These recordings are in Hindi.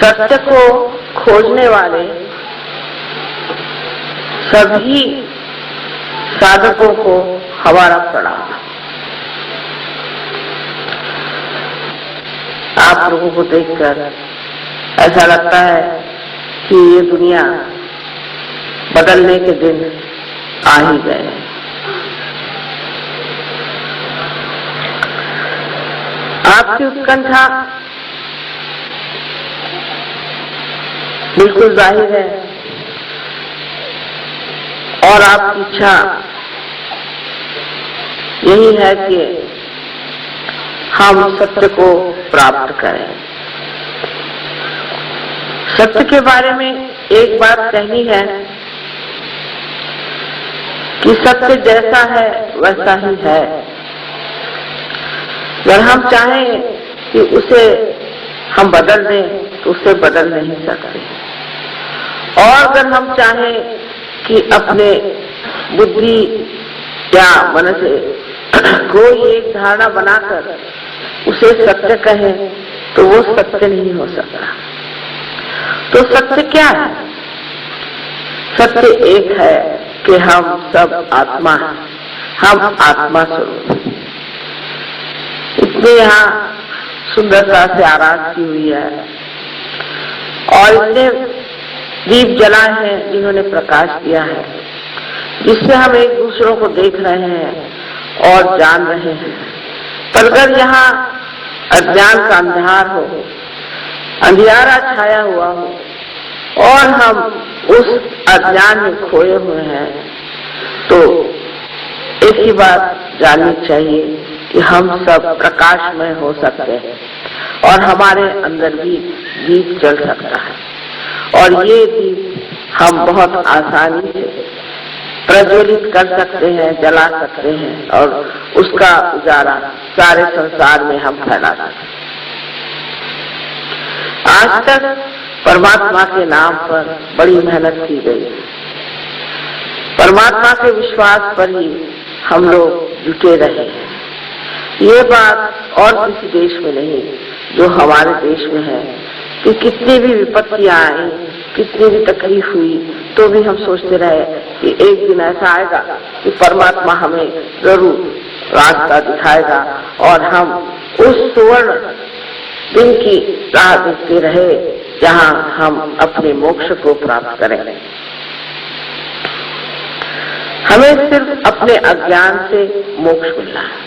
सत्य को खोजने वाले सभी साधकों को हमारा प्रणाम। आप लोगों को देखकर ऐसा लगता है कि ये दुनिया बदलने के दिन आ ही गए। आपकी उत्कंठा बिल्कुल जाहिर है और आपकी इच्छा यही है कि हम सत्य को प्राप्त करें। सत्य के बारे में एक बात कहनी है कि सत्य जैसा है वैसा ही है। अगर हम चाहें कि उसे हम बदल दें तो उसे बदल नहीं सकते, और अगर हम चाहें कि अपने बुद्धि या मन से कोई एक धारणा बनाकर उसे सत्य कहें तो वो सत्य नहीं हो सकता। तो सत्य क्या है? सत्य एक है कि हम सब आत्मा हैं, हम आत्मा स्वरूप। इतने यहाँ सुंदरता से आराध की हुई है और इतने दीप जलाए हैं जिन्होंने प्रकाश दिया है, जिससे हम एक दूसरों को देख रहे हैं और जान रहे हैं। पर अगर यहाँ अज्ञान का अंधार हो, अंधियारा छाया हुआ हो और हम उस अज्ञान में खोए हुए हैं, तो एक ही बात जाननी चाहिए कि हम सब प्रकाशमय हो सकते हैं और हमारे अंदर भी दीप जल सकता है, और ये दीप हम बहुत आसानी से प्रज्वलित कर सकते हैं, जला सकते हैं और उसका उजाला सारे संसार में हम फैला सकते हैं। आज तक परमात्मा के नाम पर बड़ी मेहनत की गई। परमात्मा के विश्वास पर ही हम लोग जुटे रहे हैं। ये बात और किसी देश में नहीं जो हमारे देश में है कि कितनी भी विपत्तियां आई, कितनी भी तकलीफ हुई, तो भी हम सोचते रहे कि एक दिन ऐसा आएगा कि परमात्मा हमें जरूर रास्ता दिखाएगा और हम उस सुवर्ण दिन की राह देखते रहे जहां हम अपने मोक्ष को प्राप्त करें। हमें सिर्फ अपने अज्ञान से मोक्ष मिलना है,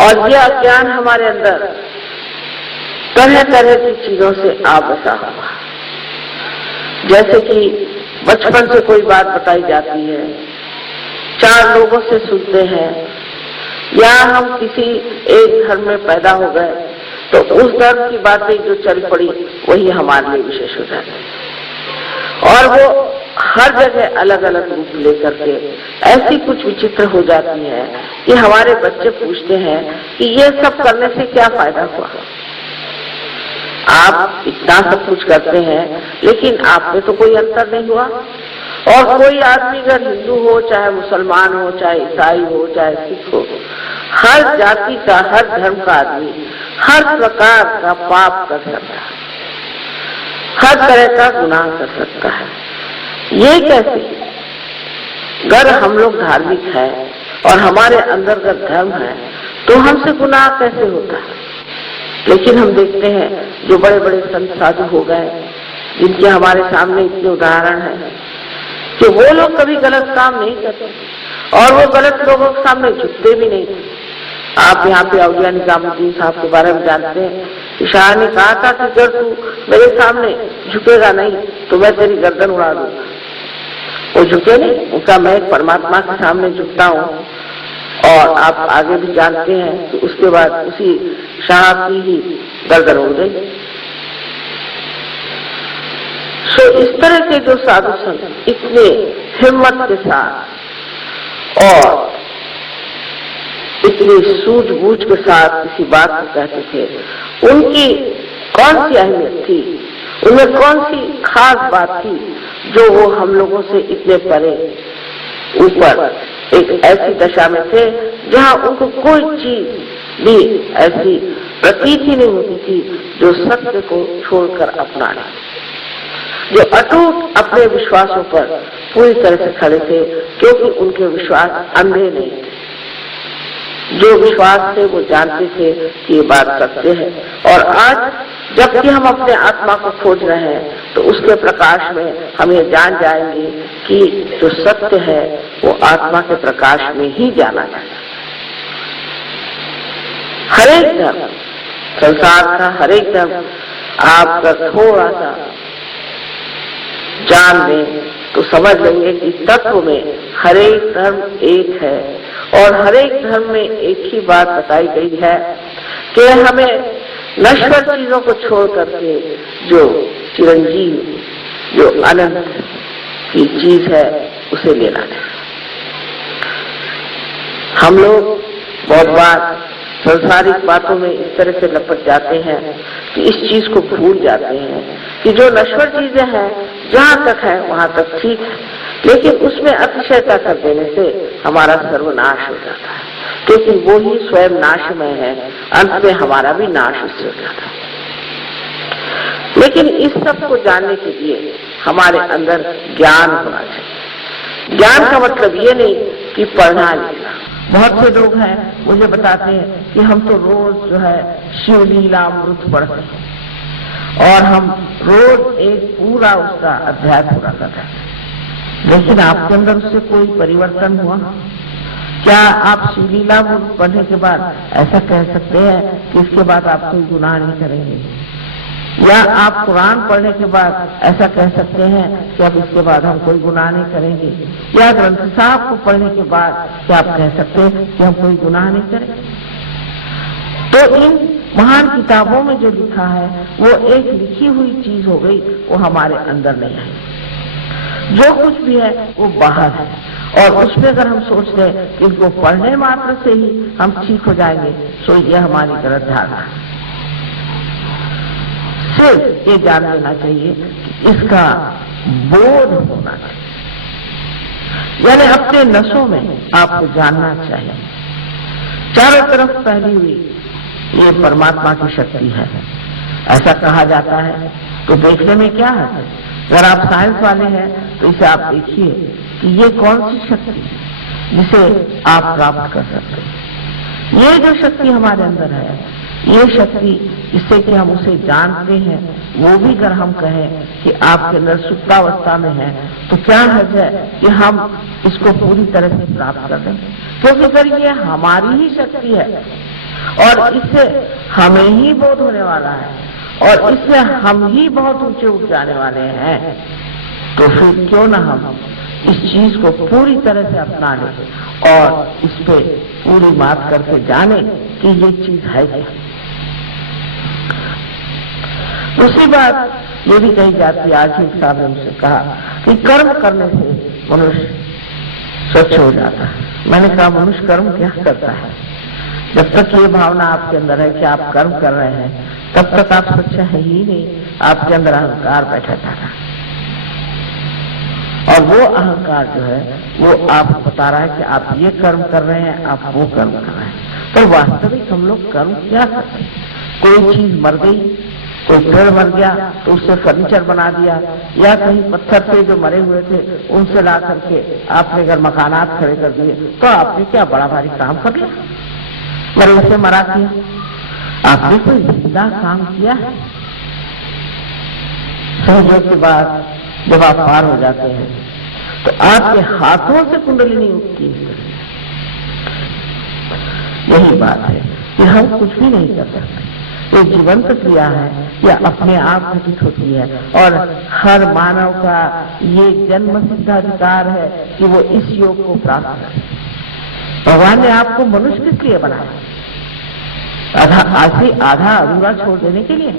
और यह अज्ञान हमारे अंदर तरह तरह की चीजों से आबसा हुआ। जैसे कि बचपन से कोई बात बताई जाती है, चार लोगों से सुनते हैं, या हम किसी एक घर में पैदा हो गए तो उस धर्म की बातें जो चल पड़ी वही हमारे लिए विशेष हो जाती है, और वो हर जगह अलग अलग रूप लेकर के ऐसी कुछ विचित्र हो जाती है कि हमारे बच्चे पूछते हैं कि ये सब करने से क्या फायदा हुआ। आप इतना सब कुछ करते हैं लेकिन आप में तो कोई अंतर नहीं हुआ, और कोई आदमी अगर हिंदू हो, चाहे मुसलमान हो, चाहे ईसाई हो, चाहे सिख हो, हर जाति का, हर धर्म का आदमी हर प्रकार का पाप कर सकता है, हर तरह का गुनाह कर सकता है। ये कैसे? अगर हम लोग धार्मिक है और हमारे अंदर का धर्म है तो हमसे गुनाह कैसे होता है? लेकिन हम देखते हैं जो बड़े बड़े संत साधु हो गए, जिनके हमारे सामने इतने उदाहरण हैं कि वो लोग कभी गलत काम नहीं करते और वो गलत लोगों के सामने झुकते भी नहीं। आप यहाँ पे औलिया निजामुद्दीन साहब के बारे में जानते हैं कि शाह ने कहा था कि अगर तू मेरे सामने झुकेगा नहीं तो मैं तेरी गर्दन उड़ा दूंगा। वो झुके नहीं, उनका मैं परमात्मा के सामने झुकता हूँ, और आप आगे भी जानते हैं कि उसके बाद उसी शाह की ही गर्दन उड़ गई। सो इस तरह के जो साधु संत इतने हिम्मत के साथ और इतनी सूझबूझ के साथ किसी बात को कहते थे, उनकी कौन सी अहमियत थी, उनमें कौन सी खास बात थी जो वो हम लोगों से इतने परे ऊपर एक ऐसी दशा में थे जहां उनको कोई चीज भी ऐसी प्रतीत ही नहीं होती थी जो सत्य को छोड़कर अपना ले, जो अटूट अपने विश्वासों पर पूरी तरह से खड़े थे, क्योंकि उनके विश्वास अंधे नहीं थे। जो विश्वास थे वो जानते थे कि ये बात सत्य है। और आज जबकि हम अपने आत्मा को खोज रहे हैं तो उसके प्रकाश में हम ये जान जाएंगे कि जो सत्य है वो आत्मा के प्रकाश में ही जाना जाए। हरेक धर्म, संसार का हरेक धर्म आपका थोड़ा सा जान लें तो समझ लेंगे कि तत्व में हरेक धर्म एक है और हरेक धर्म में एक ही बात बताई गई है कि हमें नश्वर चीजों को छोड़ करके जो चिरंजीव, जो अनंत की चीज है उसे लेना है। हम लोग बहुत बार संसारिक बातों में इस तरह से लपट जाते हैं कि इस चीज को भूल जाते हैं कि जो नश्वर चीजें हैं जहाँ तक है वहां तक ठीक है, लेकिन उसमें अतिशयता कर देने से हमारा सर्वनाश हो जाता है, क्योंकि वो ही स्वयं नाशमय है, अंत में हमारा भी नाश उससे हो जाता है। लेकिन इस सब को जानने के लिए हमारे अंदर ज्ञान होना चाहिए। ज्ञान का मतलब ये नहीं कि पढ़ना लिखना। बहुत से लोग हैं मुझे बताते हैं कि हम तो रोज जो है शिवलीलामृत पढ़ते हैं और हम रोज एक पूरा उसका अध्याय पूरा करते हैं, लेकिन आपके अंदर उससे कोई परिवर्तन हुआ? क्या आप शिवलीलामृत पढ़ने के बाद ऐसा कह सकते हैं कि इसके बाद आप कोई गुनाह नहीं करेंगे? या आप कुरान पढ़ने के बाद ऐसा कह सकते हैं कि अब इसके बाद हम कोई गुनाह नहीं करेंगे? या ग्रंथ साहब को पढ़ने के बाद क्या आप कह सकते हैं कि हम कोई गुनाह नहीं करेंगे? तो इन महान किताबों में जो लिखा है वो एक लिखी हुई चीज हो गई, वो हमारे अंदर नहीं है। जो कुछ भी है वो बाहर है, और उसमें अगर हम सोच लें कि इसको पढ़ने मात्र से ही हम ठीक हो जाएंगे तो ये हमारी गलत धारणा है। सिर्फ ये जान लेना चाहिए कि इसका बोध होना चाहिए, यानी अपने नसों में आपको जानना चाहिए चारों तरफ फैली हुई ये परमात्मा की शक्ति है, ऐसा कहा जाता है। तो देखने में क्या है, अगर आप साइंस वाले हैं तो इसे आप देखिए कि ये कौन सी शक्ति जिसे आप प्राप्त कर सकते हैं। ये जो शक्ति हमारे अंदर है, ये शक्ति इससे कि हम उसे जानते हैं, वो भी अगर हम कहें कि आपके अंदर सुप्तावस्था में है तो क्या हर्ज है कि हम इसको पूरी तरह से प्राप्त कर दें, क्योंकि फिर ये हमारी ही शक्ति है और इससे हमें ही बोध होने वाला है और इससे हम ही बहुत ऊंचे उठ जाने वाले हैं। तो फिर क्यों ना हम इस चीज को पूरी तरह से अपना लें और इस पे पूरी बात करके जाने कि ये चीज है क्या। दूसरी बात ये भी कही जाती है, आज ही एक साहब ने मुझसे कहा कि कर्म करने से मनुष्य स्वच्छ हो जाता है। मैंने कहा मनुष्य कर्म क्या करता है? जब तक ये भावना आपके अंदर है कि आप कर्म कर रहे हैं तब तक आप स्वच्छ है ही नहीं, आपके अंदर अहंकार बैठा था और वो अहंकार जो है वो आपको बता रहा है कि आप ये कर्म कर रहे हैं, आप वो कर्म कर रहे हैं। तो वास्तविक हम लोग कर्म क्या करते हैं? कोई चीज मर गई, कोई पेड़ मर गया तो उससे फर्नीचर बना दिया, या कहीं पत्थर पे जो मरे हुए थे उनसे ला करके आपने अगर मकानात खड़े कर दिए तो आपने क्या बड़ा भारी काम कर लिया? मरे से मरा किया, आपने कोई जिंदा काम किया है? सहयोग के बाद जब आप पार हो जाते हैं तो आपके हाथों से कुंडलिनी उठती है। यही बात है कि हम कुछ भी नहीं कर सकते, ये जीवंत क्रिया है, या अपने आप घटित होती है और हर मानव का ये जन्म सिद्धाधिकार है कि वो इस योग को प्राप्त करे। भगवान ने आपको मनुष्य किस लिए बनाया? आधा अधूरा छोड़ देने के लिए,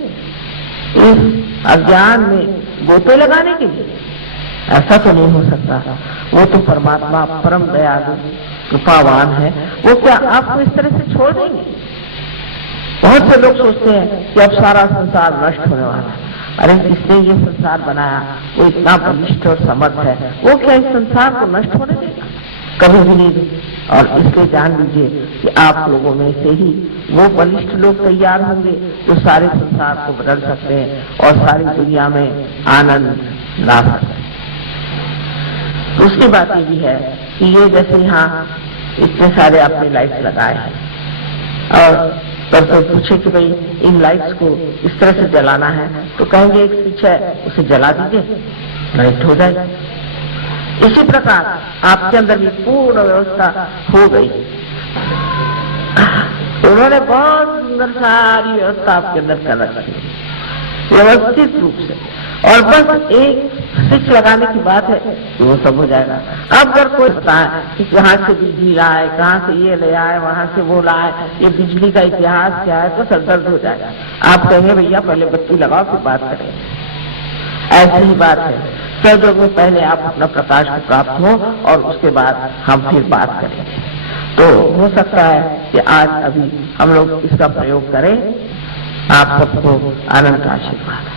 इस अज्ञान में गोते लगाने के लिए? ऐसा तो नहीं हो सकता। वो तो परमात्मा परम दयालु कृपावान है, वो क्या आपको इस तरह से छोड़ देंगे? बहुत से लोग सोचते हैं कि अब सारा संसार नष्ट होने वाला है। अरे किसने ये संसार बनाया? वो इतना बलिष्ठ और समर्थ है, वो क्या इस संसार को नष्ट होने देगा? कभी भी नहीं। और इसलिए जान लीजिए कि आप लोगों में से ही वो बलिष्ठ लोग तैयार होंगे जो सारे संसार को बदल सकते हैं और सारी दुनिया में आनंद ला सकते हैं। तो उसकी बात ये भी है कि ये जैसे यहाँ इतने सारे आपने लाइट्स लगाए हैं और तब तो पूछे कि भाई इन लाइट्स को इस तरह से जलाना है, तो कहेंगे एक स्विच है उसे जला दीजिए, लाइट हो जाएगी। इसी प्रकार आपके अंदर भी पूर्ण व्यवस्था हो गई। उन्होंने बहुत सुंदर सारी व्यवस्था आपके अंदर कर रखी व्यवस्थित रूप से, और बस एक स्विच लगाने की बात है कि वो सब हो जाएगा। अब अगर कोई बताए कि कहाँ से बिजली लाए, कहाँ से ये ले आए, वहां से वो लाए, ये बिजली का इतिहास क्या है, तो सरदर्द हो जाएगा। आप कहेंगे भैया पहले बत्ती लगाओ फिर बात करें। ऐसी ही बात है, सदयोग में पहले आप अपना प्रकाश को प्राप्त हो और उसके बाद हम फिर बात करेंगे। तो हो सकता है कि आज अभी हम लोग इसका प्रयोग करें। आप सबको आनंद का आशीर्वाद।